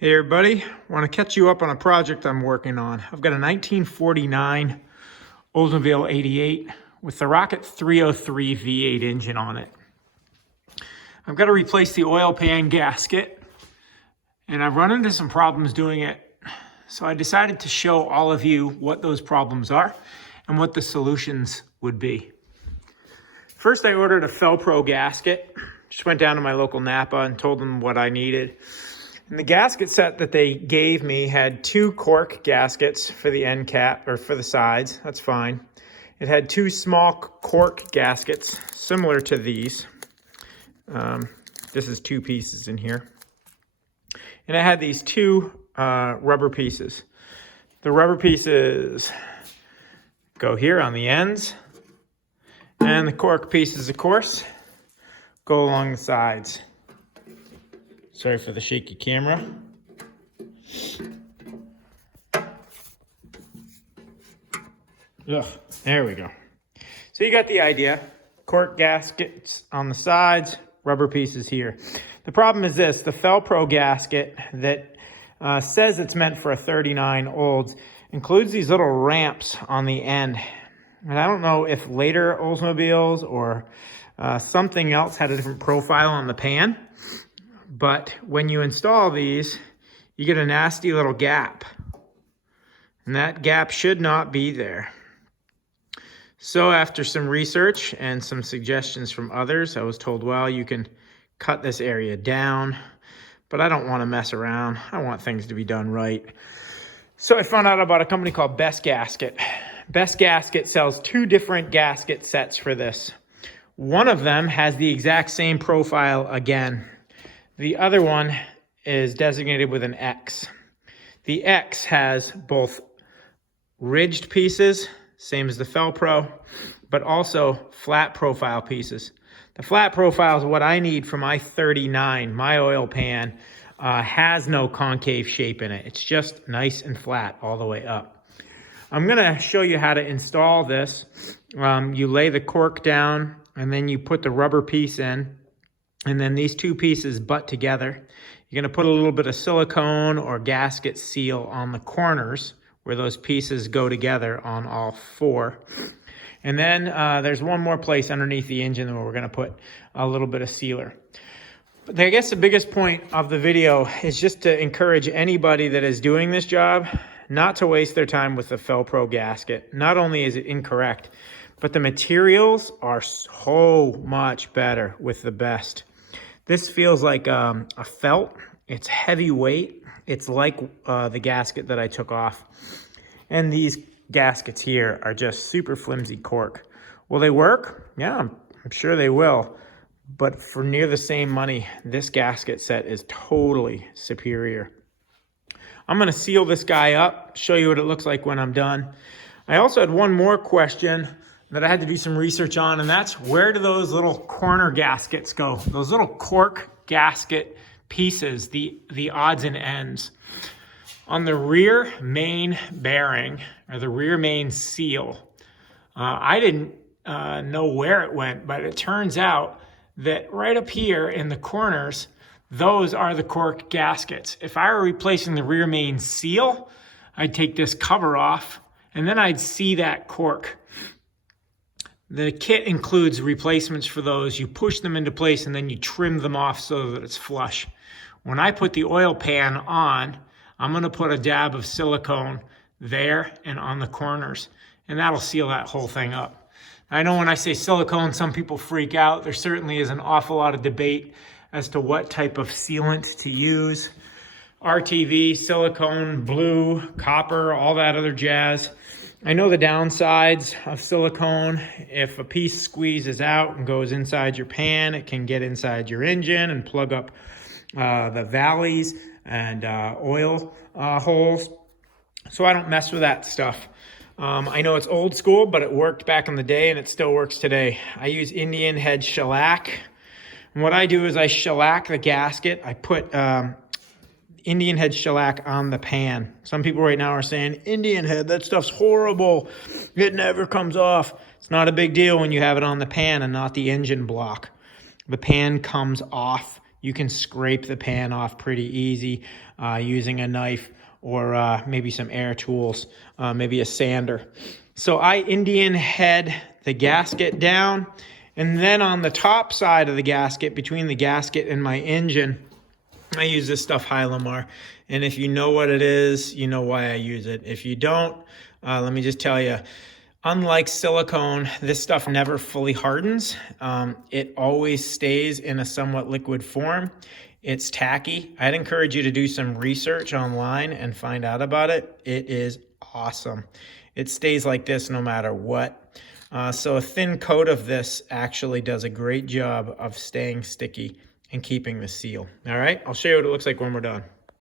Hey everybody, want to catch you up on a project I'm working on. I've got a 1949 Oldsmobile 88 with the Rocket 303 V8 engine on it. I've got to replace the oil pan gasket and I've run into some problems doing it. So I decided to show all of you what those problems are and what the solutions would be. First, I ordered a Felpro gasket. Just went down to my local Napa and told them what I needed. And the gasket set that they gave me had two cork gaskets for the end cap, or for the sides. That's fine. It had two small cork gaskets similar to these. This is two pieces in here. And it had these two rubber pieces. The rubber pieces go here on the ends. And the cork pieces, of course, go along the sides. Sorry for the shaky camera. Ugh, there we go. So you got the idea. Cork gaskets on the sides, rubber pieces here. The problem is this, the Felpro gasket that says it's meant for a 39 Olds includes these little ramps on the end. And I don't know if later Oldsmobiles or something else had a different profile on the pan. But when you install these, you get a nasty little gap. And that gap should not be there. So after some research and some suggestions from others, I was told, well, you can cut this area down, but I don't want to mess around. I want things to be done right. So I found out about a company called Best Gasket. Best Gasket sells two different gasket sets for this. One of them has the exact same profile again. The other one is designated with an X. The X has both ridged pieces, same as the Felpro, but also flat profile pieces. The flat profile is what I need for my 39. My oil pan has no concave shape in it. It's just nice and flat all the way up. I'm gonna show you how to install this. You lay the cork down and then you put the rubber piece in. And then these two pieces butt together. You're gonna put a little bit of silicone or gasket seal on the corners where those pieces go together on all four. And then there's one more place underneath the engine where we're gonna put a little bit of sealer. But I guess the biggest point of the video is just to encourage anybody that is doing this job not to waste their time with the Felpro gasket. Not only is it incorrect, but the materials are so much better with the Best. This feels like a felt. It's heavyweight. It's like the gasket that I took off. And these gaskets here are just super flimsy cork. Will they work? Yeah, I'm sure they will. But for near the same money, this gasket set is totally superior. I'm gonna seal this guy up, show you what it looks like when I'm done. I also had one more question that I had to do some research on, and that's where do those little corner gaskets go? Those little cork gasket pieces, the odds and ends. On the rear main bearing, or the rear main seal, I didn't know where it went, but it turns out that right up here in the corners, those are the cork gaskets. If I were replacing the rear main seal, I'd take this cover off, and then I'd see that cork. The kit includes replacements for those. You push them into place and then you trim them off so that it's flush. When I put the oil pan on, I'm gonna put a dab of silicone there and on the corners, and that'll seal that whole thing up. I know when I say silicone, some people freak out. There certainly is an awful lot of debate as to what type of sealant to use. RTV, silicone, blue, copper, all that other jazz. I know the downsides of silicone. If a piece squeezes out and goes inside your pan, it can get inside your engine and plug up the valleys and oil holes. So I don't mess with that stuff. I know it's old school, but it worked back in the day and it still works today. I use Indian head shellac. And what I do is I shellac the gasket. I put Indian head shellac on the pan. Some people right now are saying, Indian head, that stuff's horrible. It never comes off. It's not a big deal when you have it on the pan and not the engine block. The pan comes off you can scrape the pan off pretty easy using a knife or maybe some air tools, maybe a sander. So I Indian head the gasket down, and then on the top side of the gasket, between the gasket and my engine, I use this stuff Hylamar. And if you know what it is, you know why I use it. If you don't, let me just tell you, unlike silicone, this stuff never fully hardens. It always stays in a somewhat liquid form. It's tacky. I'd encourage you to do some research online and find out about it. It is awesome. It stays like this no matter what. So a thin coat of this actually does a great job of staying sticky and keeping the seal. All right, I'll show you what it looks like when we're done.